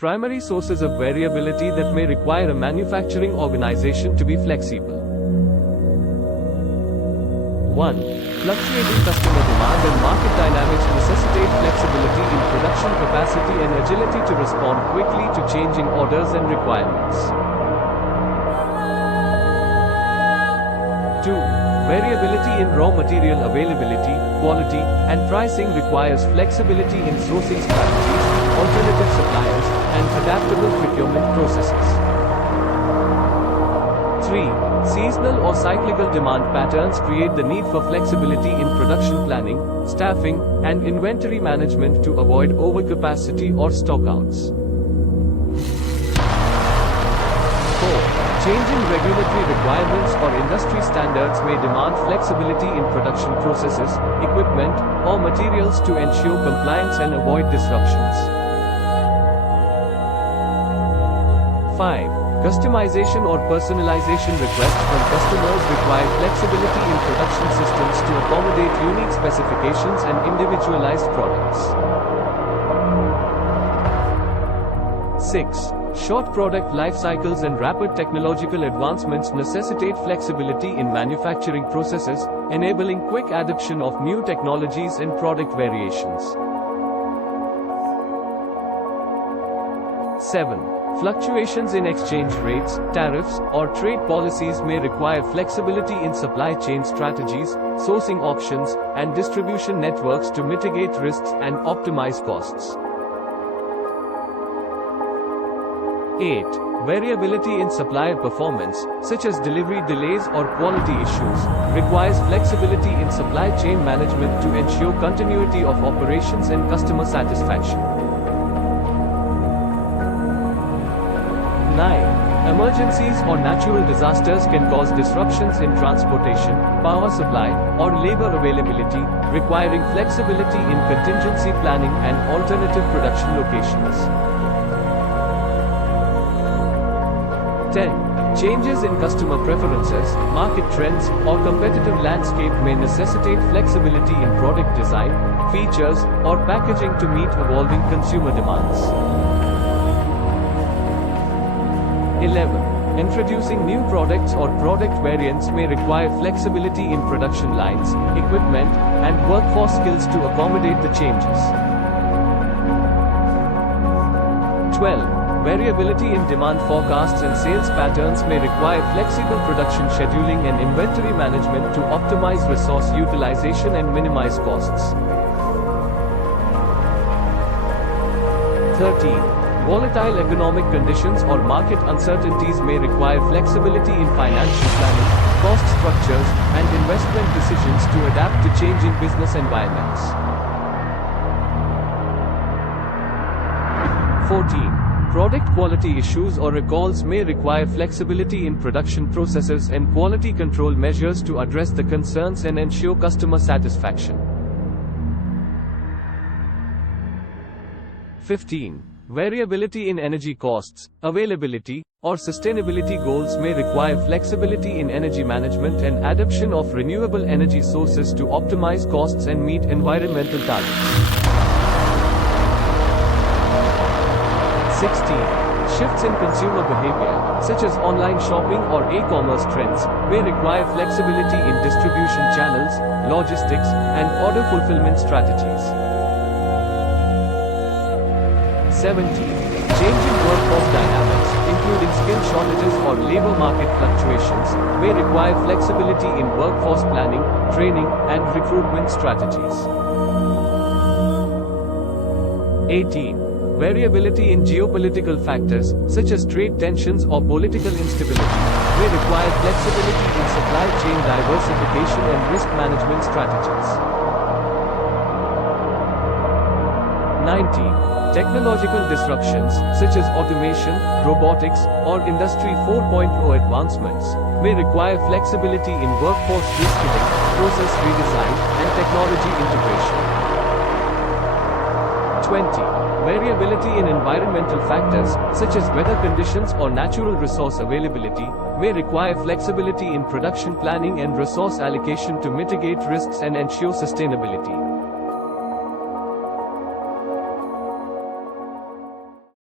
Primary sources of variability that may require a manufacturing organization to be flexible. 1. Fluctuating customer demand and market dynamics necessitate flexibility in production capacity and agility to respond quickly to changing orders and requirements. 2. Variability in raw material availability, quality, and pricing requires flexibility in sourcing strategies, alternative suppliers, and adaptable procurement processes. 3. Seasonal or cyclical demand patterns create the need for flexibility in production planning, staffing, and inventory management to avoid overcapacity or stockouts. 4. Changing regulatory requirements or industry standards may demand flexibility in production processes, equipment, or materials to ensure compliance and avoid disruptions. 5. Customization or personalization requests from customers require flexibility in production systems to accommodate unique specifications and individualized products. 6. Short product life cycles and rapid technological advancements necessitate flexibility in manufacturing processes, enabling quick adoption of new technologies and product variations. 7. Fluctuations in exchange rates, tariffs, or trade policies may require flexibility in supply chain strategies, sourcing options, and distribution networks to mitigate risks and optimize costs. 8. Variability in supplier performance, such as delivery delays or quality issues, requires flexibility in supply chain management to ensure continuity of operations and customer satisfaction. 9. Emergencies or natural disasters can cause disruptions in transportation, power supply, or labor availability, requiring flexibility in contingency planning and alternative production locations. 10. Changes in customer preferences, market trends, or competitive landscape may necessitate flexibility in product design, features, or packaging to meet evolving consumer demands. 11. Introducing new products or product variants may require flexibility in production lines, equipment, and workforce skills to accommodate the changes. 12. Variability in demand forecasts and sales patterns may require flexible production scheduling and inventory management to optimize resource utilization and minimize costs. 13. Volatile economic conditions or market uncertainties may require flexibility in financial planning, cost structures, and investment decisions to adapt to changing business environments. 14. Product quality issues or recalls may require flexibility in production processes and quality control measures to address the concerns and ensure customer satisfaction. 15. Variability in energy costs, availability, or sustainability goals may require flexibility in energy management and adoption of renewable energy sources to optimize costs and meet environmental targets. 16. Shifts in consumer behavior, such as online shopping or e-commerce trends, may require flexibility in distribution channels, logistics, and order fulfillment strategies. 17. Changing workforce dynamics, including skill shortages or labor market fluctuations, may require flexibility in workforce planning, training, and recruitment strategies. 18. Variability in geopolitical factors, such as trade tensions or political instability, may require flexibility in supply chain diversification and risk management strategies. 19. Technological disruptions, such as automation, robotics, or Industry 4.0 advancements, may require flexibility in workforce reskilling, process redesign, and technology integration. 20. Variability in environmental factors, such as weather conditions or natural resource availability, may require flexibility in production planning and resource allocation to mitigate risks and ensure sustainability.